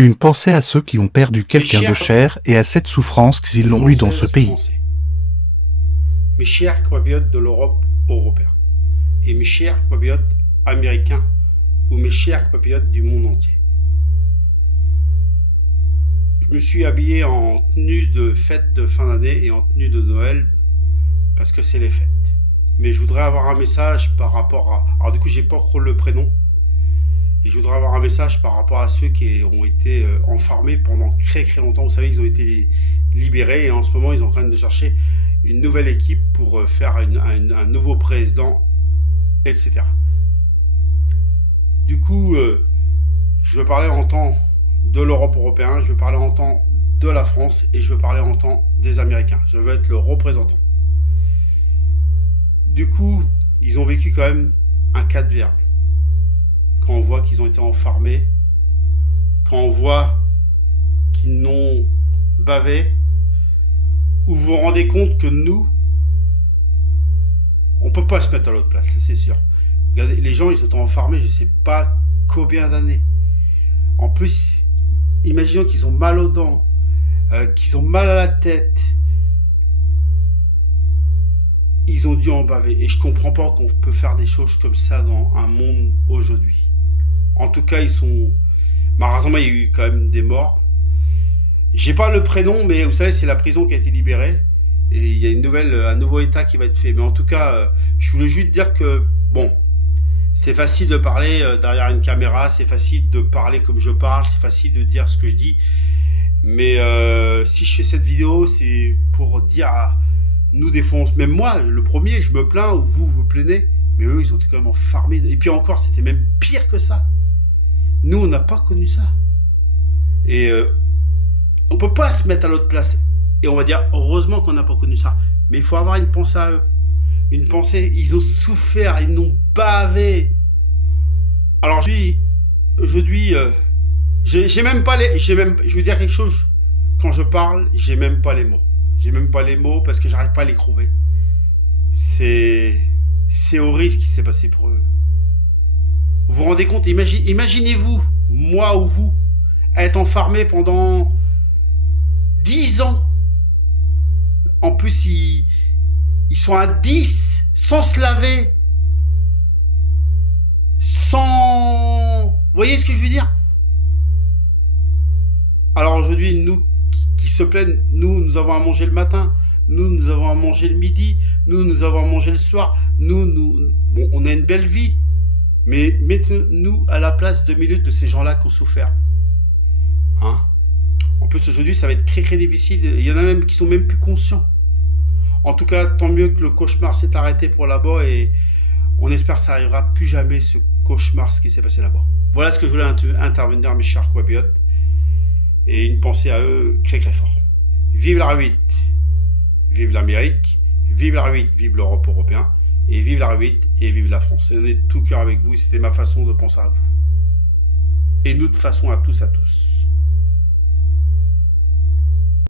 Une pensée à ceux qui ont perdu quelqu'un de cher et à cette souffrance qu'ils l'ont eu dans ce pays. Français, mes chers compatriotes de l'Europe européenne, et mes chers compatriotes américains, ou mes chers compatriotes du monde entier. Je me suis habillé en tenue de fête de fin d'année et en tenue de Noël parce que c'est les fêtes. Mais je voudrais avoir un message par rapport à... Alors du coup, j'ai pas encore le prénom. Et je voudrais avoir un message par rapport à ceux qui ont été enfermés pendant très longtemps. Vous savez, ils ont été libérés et en ce moment, ils sont en train de chercher une nouvelle équipe pour faire un nouveau président, etc. Du coup, je veux parler en temps de l'Europe européenne, je veux parler en temps de la France et je veux parler en temps des Américains. Je veux être le représentant. Du coup, ils ont vécu quand même un cas de verre. Quand on voit qu'ils ont été enfermés, quand on voit qu'ils n'ont bavé, où vous vous rendez compte que nous, on ne peut pas se mettre à l'autre place, c'est sûr. Regardez, les gens, ils se sont enfermés, je ne sais pas combien d'années. En plus, imaginons qu'ils ont mal aux dents, qu'ils ont mal à la tête. Ils ont dû en baver. Et je comprends pas qu'on peut faire des choses comme ça dans un monde aujourd'hui. En tout cas, ils sont... Malheureusement, il y a eu quand même des morts. J'ai pas le prénom, mais vous savez, c'est la prison qui a été libérée. Et il y a un nouveau état qui va être fait. Mais en tout cas, je voulais juste dire que, bon, c'est facile de parler derrière une caméra, c'est facile de parler comme je parle, c'est facile de dire ce que je dis. Mais si je fais cette vidéo, c'est pour dire à nous défonce. Même moi, le premier, je me plains ou vous vous plaignez. Mais eux, ils ont été quand même enfermés. Et puis encore, c'était même pire que ça. Nous, on n'a pas connu ça. Et on peut pas se mettre à l'autre place. Et on va dire, heureusement qu'on n'a pas connu ça. Mais il faut avoir une pensée à eux. Une pensée, ils ont souffert, ils n'ont bavé. Alors aujourd'hui, j'ai même pas les... je veux dire quelque chose, quand je parle, j'ai même pas les mots. J'ai même pas les mots parce que j'arrive pas à les trouver. C'est horrible ce qui s'est passé pour eux. Vous vous rendez compte, imaginez-vous, moi ou vous, être enfermé pendant 10 ans. En plus, ils sont à 10, sans se laver, sans... Vous voyez ce que je veux dire? Alors aujourd'hui, nous qui se plaignent, nous avons à manger le matin, nous avons à manger le midi, nous avons à manger le soir, bon, on a une belle vie. Mais mettez-nous à la place 2 minutes de ces gens-là qui ont souffert. Hein? En plus, aujourd'hui, ça va être très difficile. Il y en a même qui sont même plus conscients. En tout cas, tant mieux que le cauchemar s'est arrêté pour là-bas et on espère que ça n'arrivera plus jamais, ce cauchemar, ce qui s'est passé là-bas. Voilà ce que je voulais intervenir, mes chers compatriotes. Et une pensée à eux très fort. Vive la R8, vive l'Amérique, vive la R8, vive l'Europe européenne, et vive la R8 et vive la France. Et on est de tout cœur avec vous, c'était ma façon de penser à vous. Et nous de façon à tous.